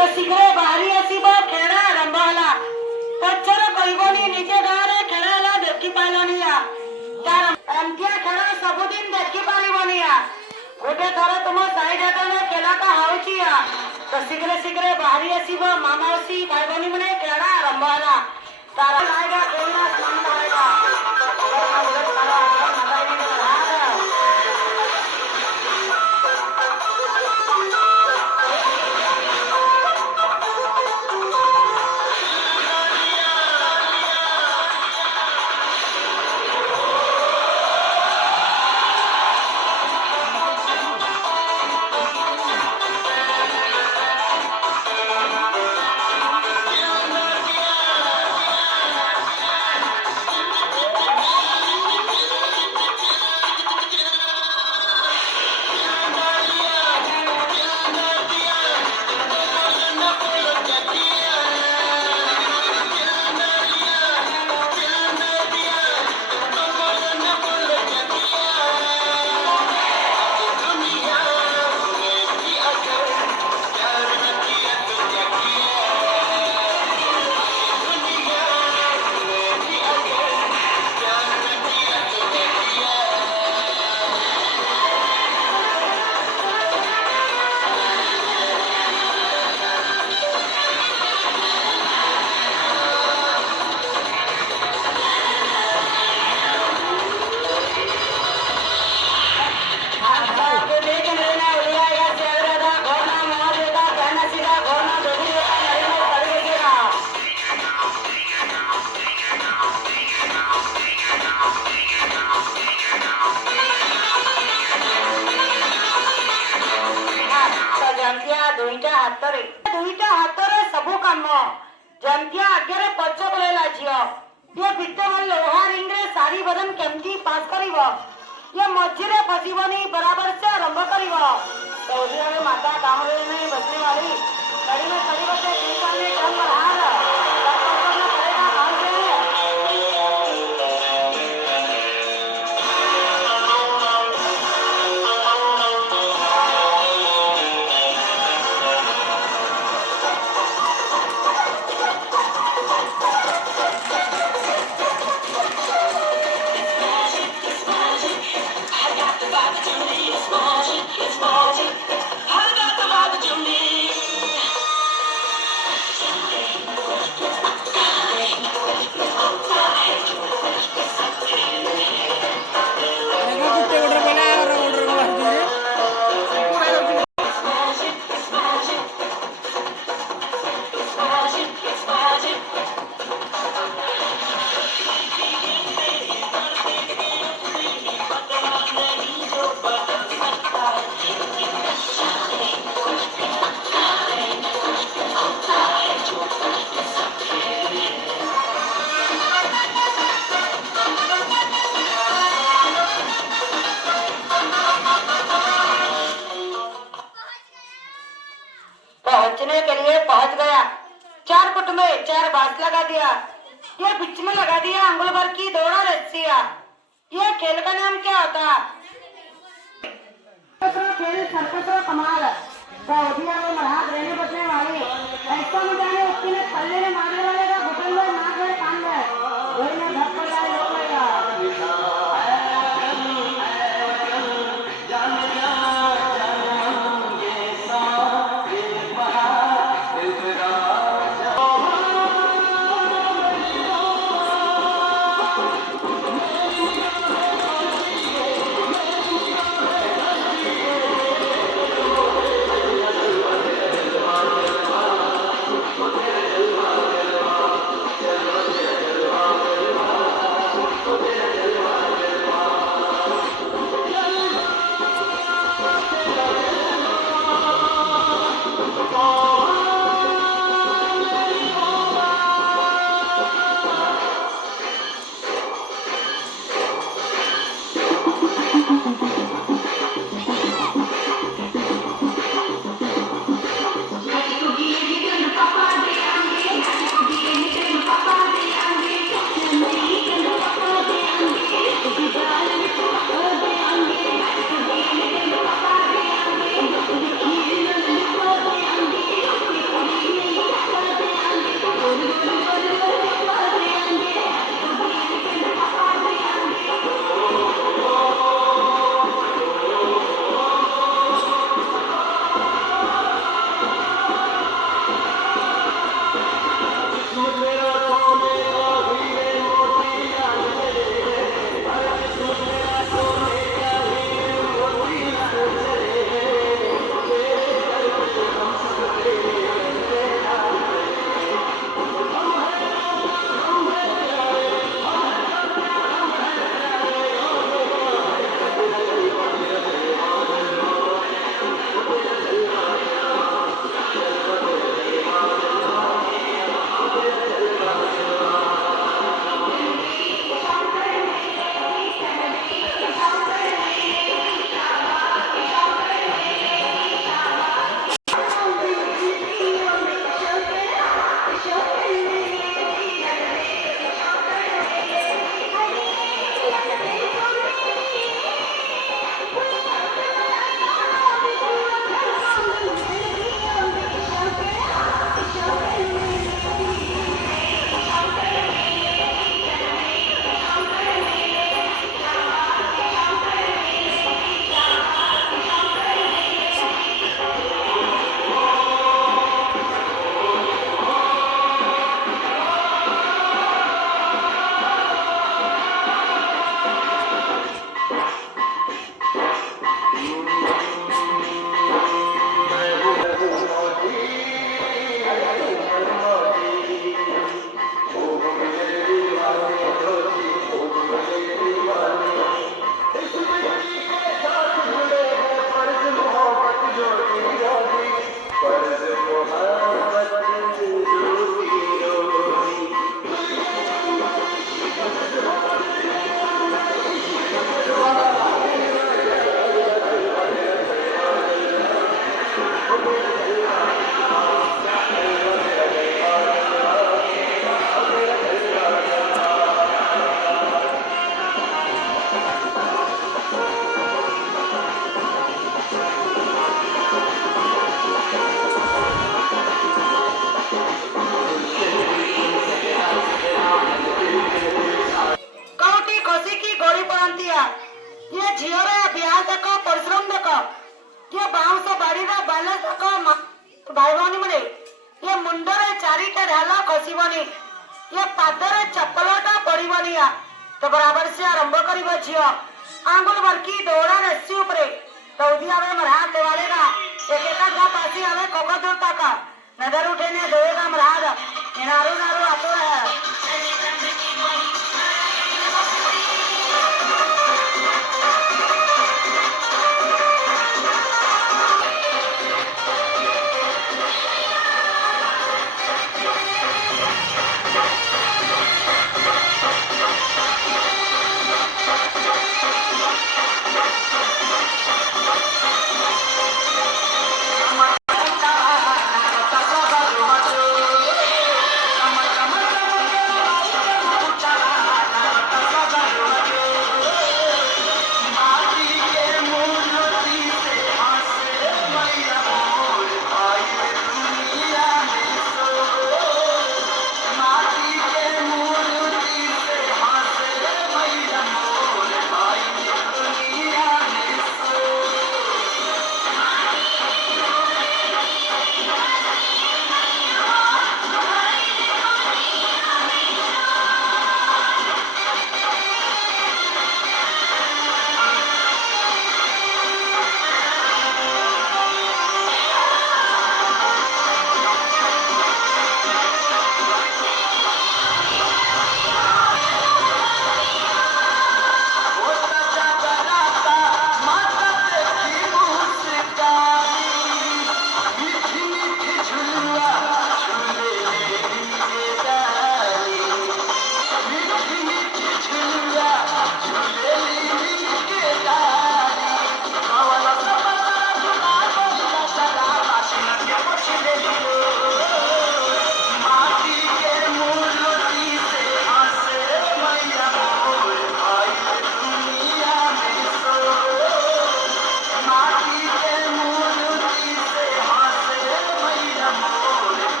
तो शीघ्र बाहरी आसीबो खेड़ा आरंभ होला पछर कहिबनी निजे गारे खेळाला देखि पाइलनिया तार एमतिया खेळ सबुदिन देखि पारिबनिया गोटे थर तुम साइड आटने खेलाटा होउचिया तो शीघ्र शीघ्र बाहरी आसीबो मामासी भाई बनी मने खेड़ा आरंभ होला तार लाएगा कोइना स्नान लाएगा दुईटा हाथरे सबु काम जंतिया आगे पछ बोलेला झियो ये भितर लोहा रिंग रे सारी बदन केमती पास करिवो ये मझिरे फसीबनी बराबर से आरंभ करिवो तो उदिया माता काम रे नहीं बसने वाली कड़ी में कड़ी बसे तीन में काम बहार करना पड़ेगा काम से पहुंचने के लिए पहुंच गया 4 फुट में 4 बांस लगा दिया ये बीच में लगा दिया अंगुल भर की दौड़ा रस्सिया ये खेल का नाम क्या होता खेल सर्कस कमाल सऊदिया में मरहाब रहने बचने वाली ऐसा में जाने उसकी ने थल्ले में मारने वाले का घुटन में नाक में कान में वही ने घर पर जाए लोग लेगा भाई भौणी मुझे ये मुंडरे चारिटा ढाला खसबनी ये पादरे चप्पलटा पड़बनी तो बराबर से आरंभ कर झील आंगुल बरकी दौड़ा रस्सी उपरे तो उदी आवे मरहाद देवालेगा एक एक घा पासी आवे कोको दूर तक नजर उठे ने देगा मरहाद नारू नारू आतो है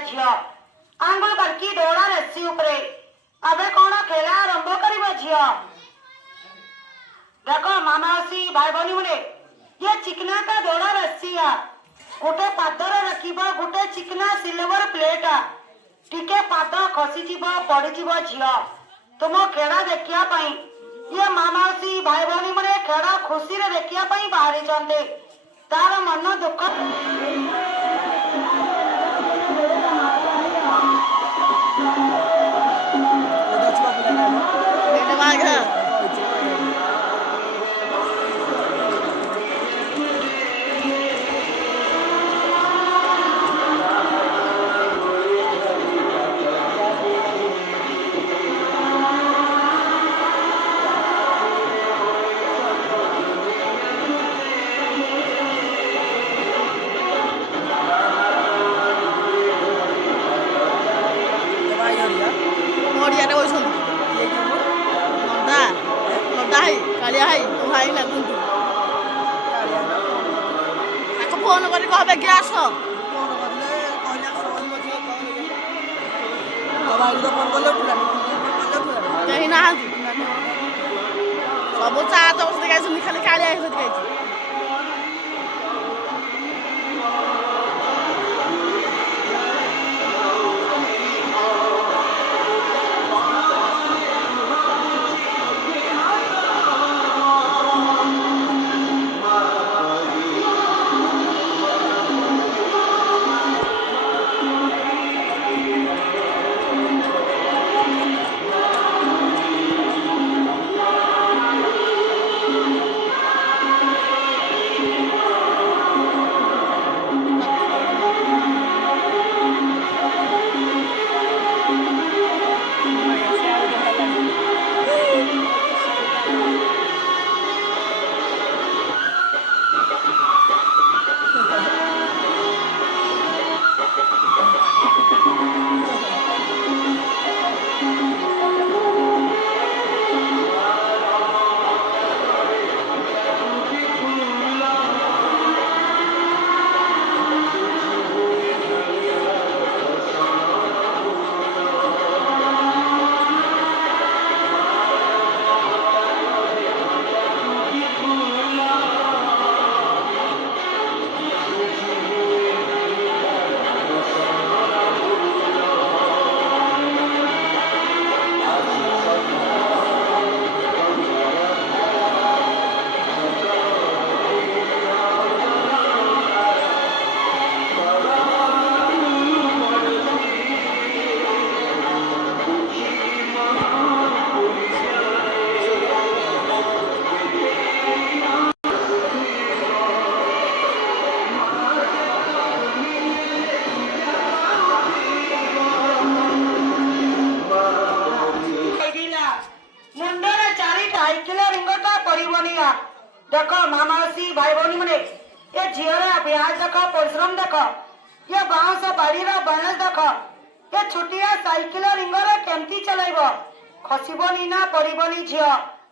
झील आंगुल बरकी दौड़ा रस्सी उपरे अबे कौन खेला आरंभ कर झील देखो मामासी भाई भौणी मुझे ये चिकना का दौड़ा रस्सी गोटे पादर रखिब गोटे चिकना सिल्वर प्लेट टिके पाद खसी पड़ी झील तुम खेला देखा ये मामासी भाई भौणी मुझे खेला खुशी देखा बाहरी तार मन दुख କାଳିଆ ଭାଇ ତୋ ଭାଇ ଲାଗନ୍ତୁ ତାକୁ ଫୋନ କରି କହ ବେଗି ଆସ କେହି ନାହାନ୍ତି ସବୁ ଚାର୍ଜ ବସି ଯାଇଛନ୍ତି ଖାଲି କାଳିଆ ହେଇ ଯାଇଛି देख मामासी भाई भौनी मैंने ये झीर ब्याज देख परिश्रम देख ये बाउंस बाड़ी बायस देख ये छुटिया साइकिल रिंगर केमती चलैब खसबनी ना पड़बनी झी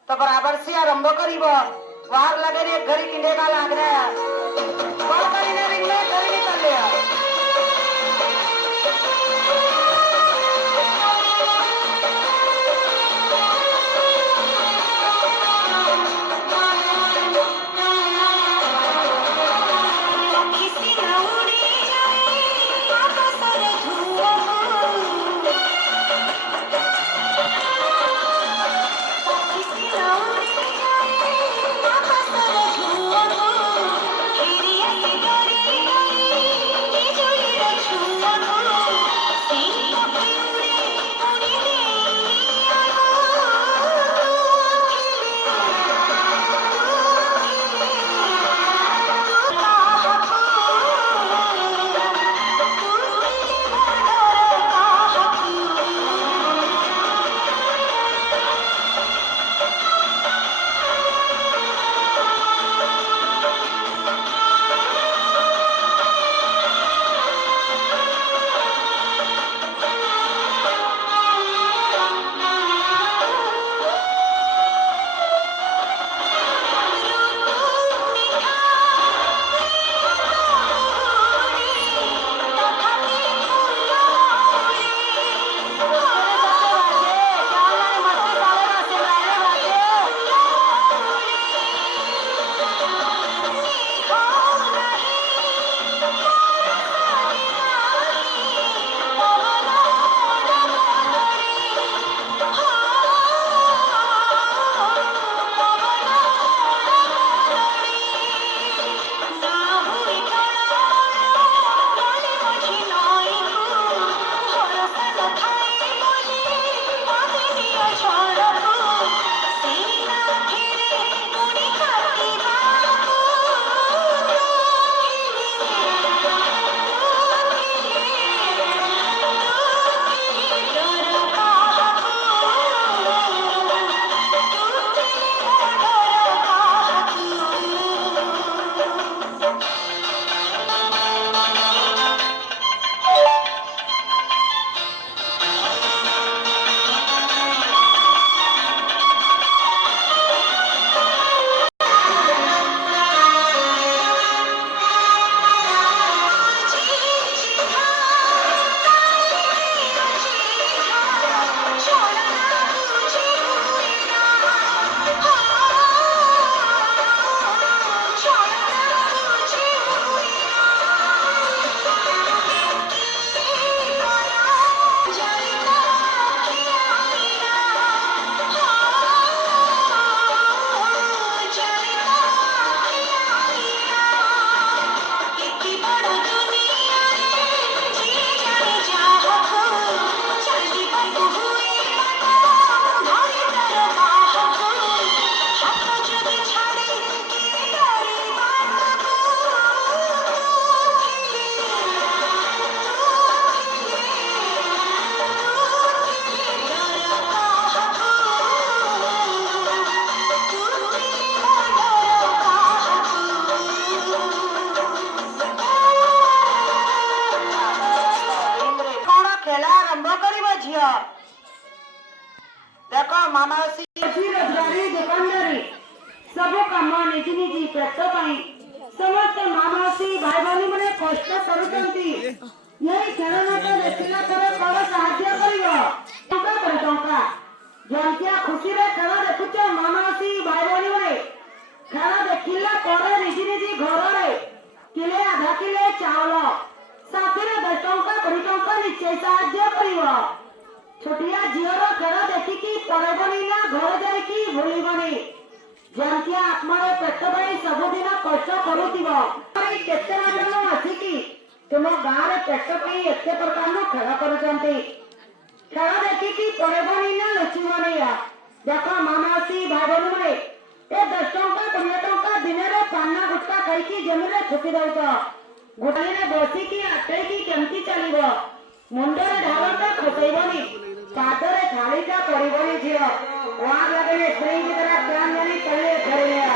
तो बराबर से आरंभ कर बाहर लगे एक घड़ी किंडे का लाग रहा है रिंगले घड़ी निकल लिया Thank you. ଖେଳ ଆରମ୍ଭ କରିବ ଝିଅ। ଦେଖ ମାମାସି ରୋଜଗାରୀ ଦୋକାନଦାରୀ ସବୁ କାମ ନିଜେ ନିଜେ ପେଟ ପାଇଁ ସମସ୍ତେ ମାମାସି ଭାଇ ଭଉଣୀ ମାନେ କଷ୍ଟ କରୁଛନ୍ତି। ଏଇ ଖେଳ ନାଟ ଦେଖିଲା ପରେ କଣ ସାହାଯ୍ୟ କରିବ? ଟଙ୍କା ପରେ ଟଙ୍କା ଯେମିତିଆ ଖୁସିରେ ଖେଳ ଦେଖୁଛ ମାମାସି ଭାଇ ଭଉଣୀ ମାନେ ଖେଳ ଦେଖିଲା ପରେ ନିଜେ ନିଜେ ଘରରେ କିଲେ ଆଧା କିଲେ ଚାଉଳ ସାଥିରେ 10 ଟଙ୍କା 20 ଟଙ୍କା ନିଶ୍ଚୟ ସାହାଯ୍ୟ କରିବ। ଛୋଟିଆ ଝିଅର ଖେଳ ଦେଖିକି ପଳେଇବନି ନା ଘର ଯାଇକି ଭୁଲିବନି। ଯେମିତିଆ ଆତ୍ମାର ପେଟ ପାଇଁ ସବୁଦିନ କଷ୍ଟ କରୁଥିବ। କେତେ ରାଜନ ଅଛି କି ତୁମ ଗାଁରେ ପେଟ ପାଇଁ ଏତେ ପ୍ରକାରର ଖେଳ କରୁଛନ୍ତି। ଖେଳ ଦେଖିକି ପଳେଇବନି ନା ଲୁଚିବନି। ଦେଖ ମାମାସି ଭାଇ ଭଉଣୀ ଏ 10 ଟଙ୍କା 20 ଟଙ୍କା ଦିନରେ ପାନ ଗୁଟକା ଖାଇକି ଜମିରେ ଥୁକି ଦଉଛ। ଗୋଟାଳିରେ ବସିକି ଆଟେଇକି କେମିତି ଚାଲିବ? ମୁଣ୍ଡରେ ଢାଳଟା ଖସେଇବନି, ପାଦରେ ଥାଳିଟା ପଡ଼ିବନି ଝିଅ। वहाँ लगने स्त्री की तरह काम नहीं पहले कर लिया।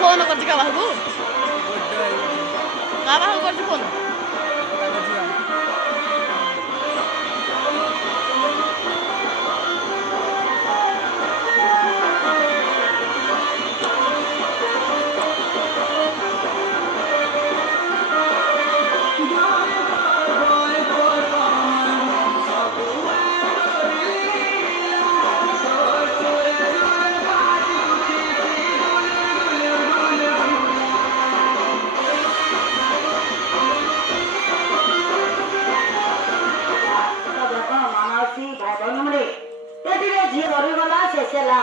फोन करছি কা বাবু কা বাবু করছি ফোন ଦେଲା